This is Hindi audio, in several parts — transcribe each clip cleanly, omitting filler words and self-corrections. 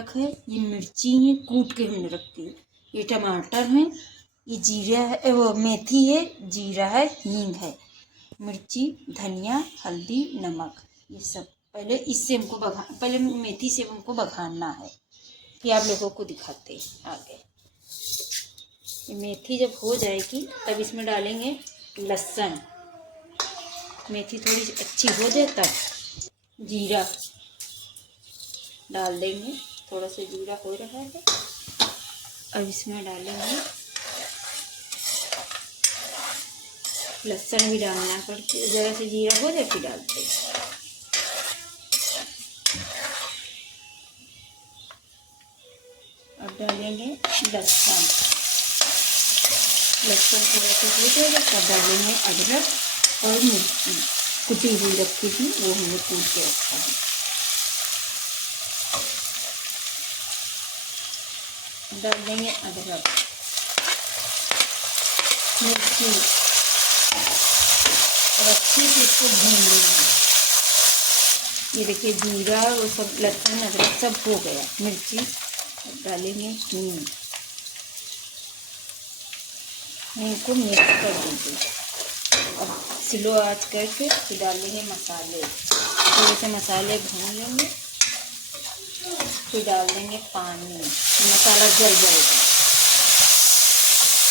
अदरक है, ये मिर्ची है कूट के हमने रखी है, ये टमाटर है, ये जीरा है, वो मेथी है, जीरा है, हींग है, मिर्ची, धनिया, हल्दी, नमक, ये सब पहले इससे हमको पहले मेथी से हमको बघारना है। फिर आप लोगों को दिखाते हैं आगे। ये मेथी जब हो जाएगी तब इसमें डालेंगे लहसुन, मेथी थोड़ी अच्छी हो जाए तब जीरा डाल देंगे। थोड़ा सा जीरा हो रहा है, अब इसमें डालेंगे लहसुन भी डालना पड़ती है, ज़रा से जीरा हो जाए फिर डालते हैं। अब डालेंगे लहसुन, लहसुन थोड़ा सा हो जाएगा तब डालेंगे अदरक और मिर्ची कुटी हुई रखी थी, वो हमने कूट के रखा है। डाल देंगे अदरक, मिर्ची और अच्छे से इसको भून लेंगे। ये देखिए जीरा वो सब लहसुन अदरक सब हो गया, मिर्ची डालेंगे हींग, हींग को मिक्स कर दीजिए। अब स्लो आंच करके फिर डालेंगे मसाले, थोड़े से मसाले भून लेंगे, फिर डाल देंगे पानी, मसाला जल जाएगा,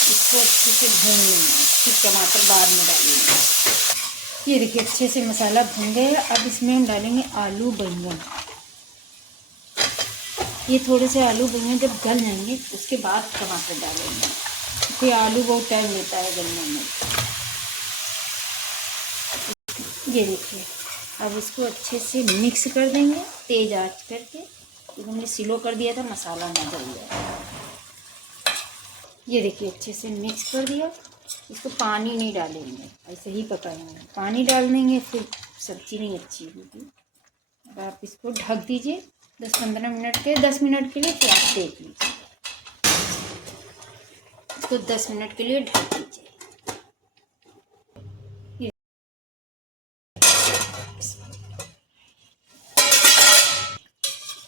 इसको अच्छे से भून लेंगे, फिर टमाटर बाद में डालेंगे। ये देखिए अच्छे से मसाला भून गया। अब इसमें हम डालेंगे आलू बैंगन, ये थोड़े से आलू बैंगन जब गल जाएंगे उसके बाद टमाटर डालेंगे, क्योंकि आलू बहुत टाइम लेता है गलने में। ये देखिए अब इसको अच्छे से मिक्स कर देंगे तेज़ आंच करके, क्योंकि हमने स्लो कर दिया था मसाला ना जल जाए। ये देखिए अच्छे से मिक्स कर दिया, इसको पानी नहीं डालेंगे, ऐसे ही पकाएंगे, पानी डाल देंगे फिर सब्ज़ी नहीं अच्छी होगी। अब आप इसको ढक दीजिए 10-15 मिनट के, 10 मिनट के लिए फिर आप देख लीजिए, इसको 10 मिनट के लिए ढक दीजिए।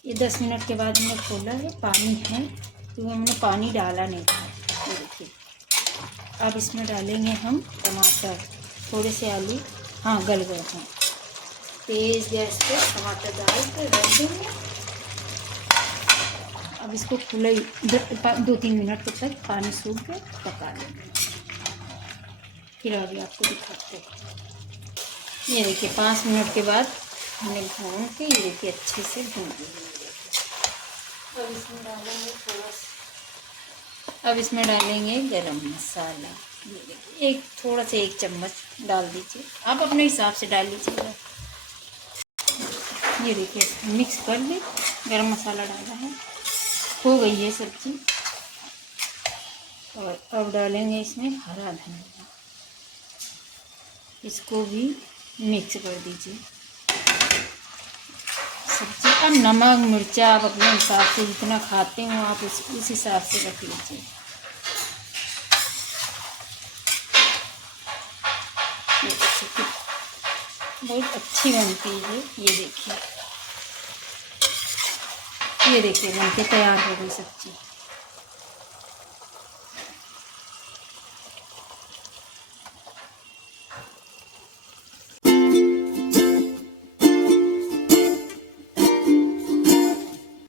ये 10 मिनट के बाद हमने खोला है, पानी है तो हमने पानी डाला नहीं था। ये देखिए अब इसमें डालेंगे हम टमाटर, थोड़े से आलू हाँ गल गए हैं, तेज़ गैस पे टमाटर डाल कर रख देंगे। अब इसको खुला 2-3 मिनट तक पानी सूख के पका लेंगे, फिर अभी आपको दिखाते हैं। ये देखिए 5 मिनट के बाद हमने भून के, ये देखिए अच्छे से भून लिया। अब इसमें डालेंगे अब इसमें डालेंगे गरम मसाला, ये देखिए थोड़ा सा 1 चम्मच डाल दीजिए, आप अपने हिसाब से डाल लीजिएगा। ये देखिए मिक्स कर ले, गरम मसाला डाला है, हो गई है सब्ज़ी। और अब डालेंगे इसमें हरा धनिया, इसको भी मिक्स कर दीजिए सब्ज़ी। अब नमक मिर्चा आप अपने हिसाब से जितना खाते हो आप उस हिसाब से रख लीजिए। बहुत अच्छी बनती है, ये देखिए, ये देखिए बनके तैयार हो गई सब्ज़ी।